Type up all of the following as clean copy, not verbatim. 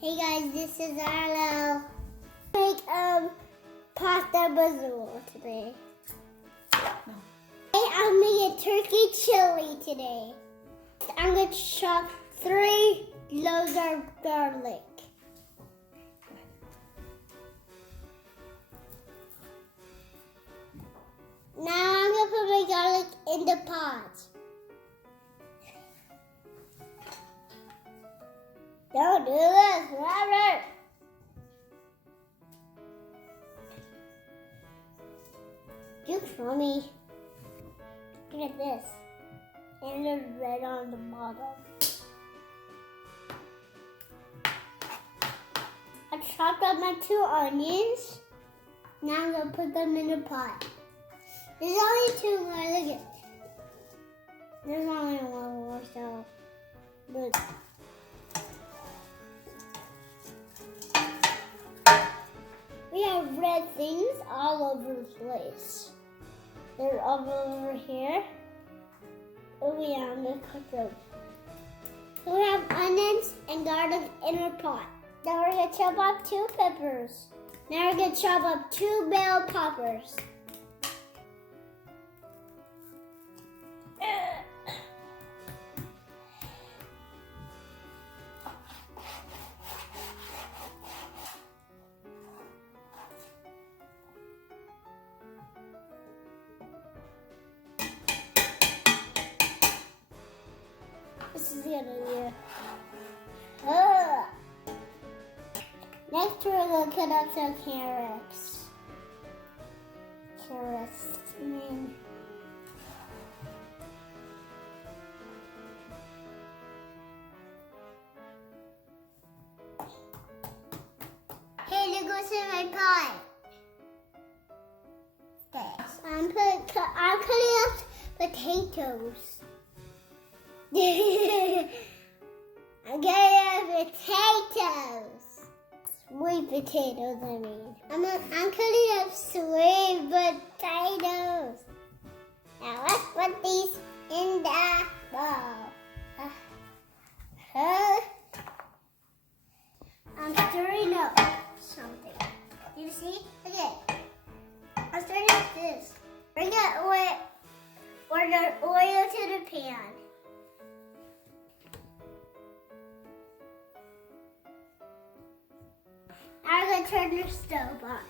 Hey guys, this is Arlo. Make pasta basil today. No. Hey, I'm making turkey chili today. I'm gonna chop 3 loaves of garlic. Now I'm gonna put my garlic in the pot. Don't do this, Robert. You show me. Look at this. And there's red on the bottom. I chopped up my 2 onions. Now I'm gonna put them in the pot. There's only 2 more. Look at it. There's only 1 more, so look. We have red things all over the place. They're all over here. Oh yeah, I'm gonna cook them. So we have onions and garlic in our pot. Now we're gonna chop up 2 peppers. Now we're gonna chop up 2 bell peppers. This is the other idea. Next, we're going to cut up some carrots. Hey, look what's in my pot. I'm cutting up potatoes. I'm getting potatoes. Sweet potatoes, I mean. I'm cutting up sweet potatoes. Now let's put these in the bowl. I'm stirring up something. You see? Look at it. I'm stirring up this. Bring the oil to the pan. I'm going to turn the stove on.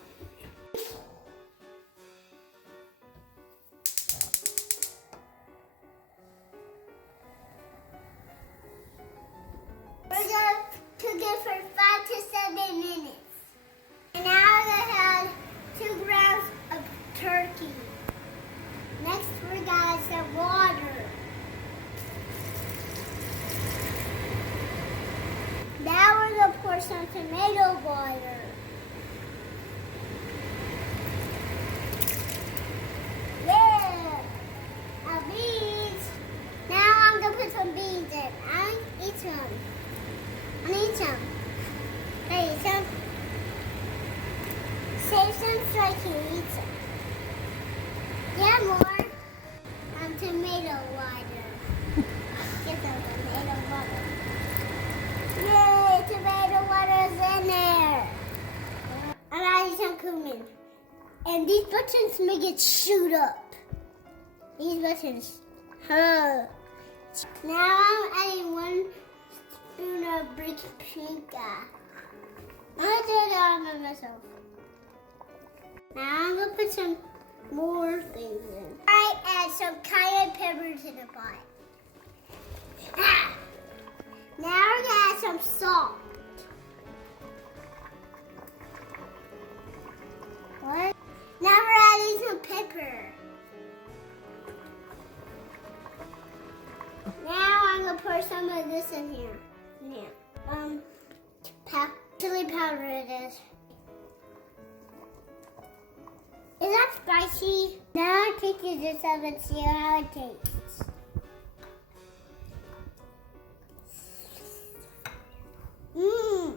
We're going to cook it for 5 to 7 minutes. And now I'm going to add 2 grams of turkey. Next, we're going to add some water. Now we're going to pour some tomato water. Yeah! Now beans. Now I'm going to put some beans in. I eat some. Hey, eat some. Save some so I can eat some. Yeah, more. Tomato water. Get some tomato water. Yay, tomato water's in there. I'm adding some cumin. And these buttons make it shoot up. These buttons. Huh. Now I'm adding 1 spoon of paprika. I'm going to do it all by myself. Now I'm going to put some more things in. I add some cayenne pepper to the pot. Now we're going to add some salt. What? Now we're adding some pepper. Now I'm going to pour some of this in here. Chili powder it is. Is that spicy? Now I'm taking this up and see how it tastes. Mmm.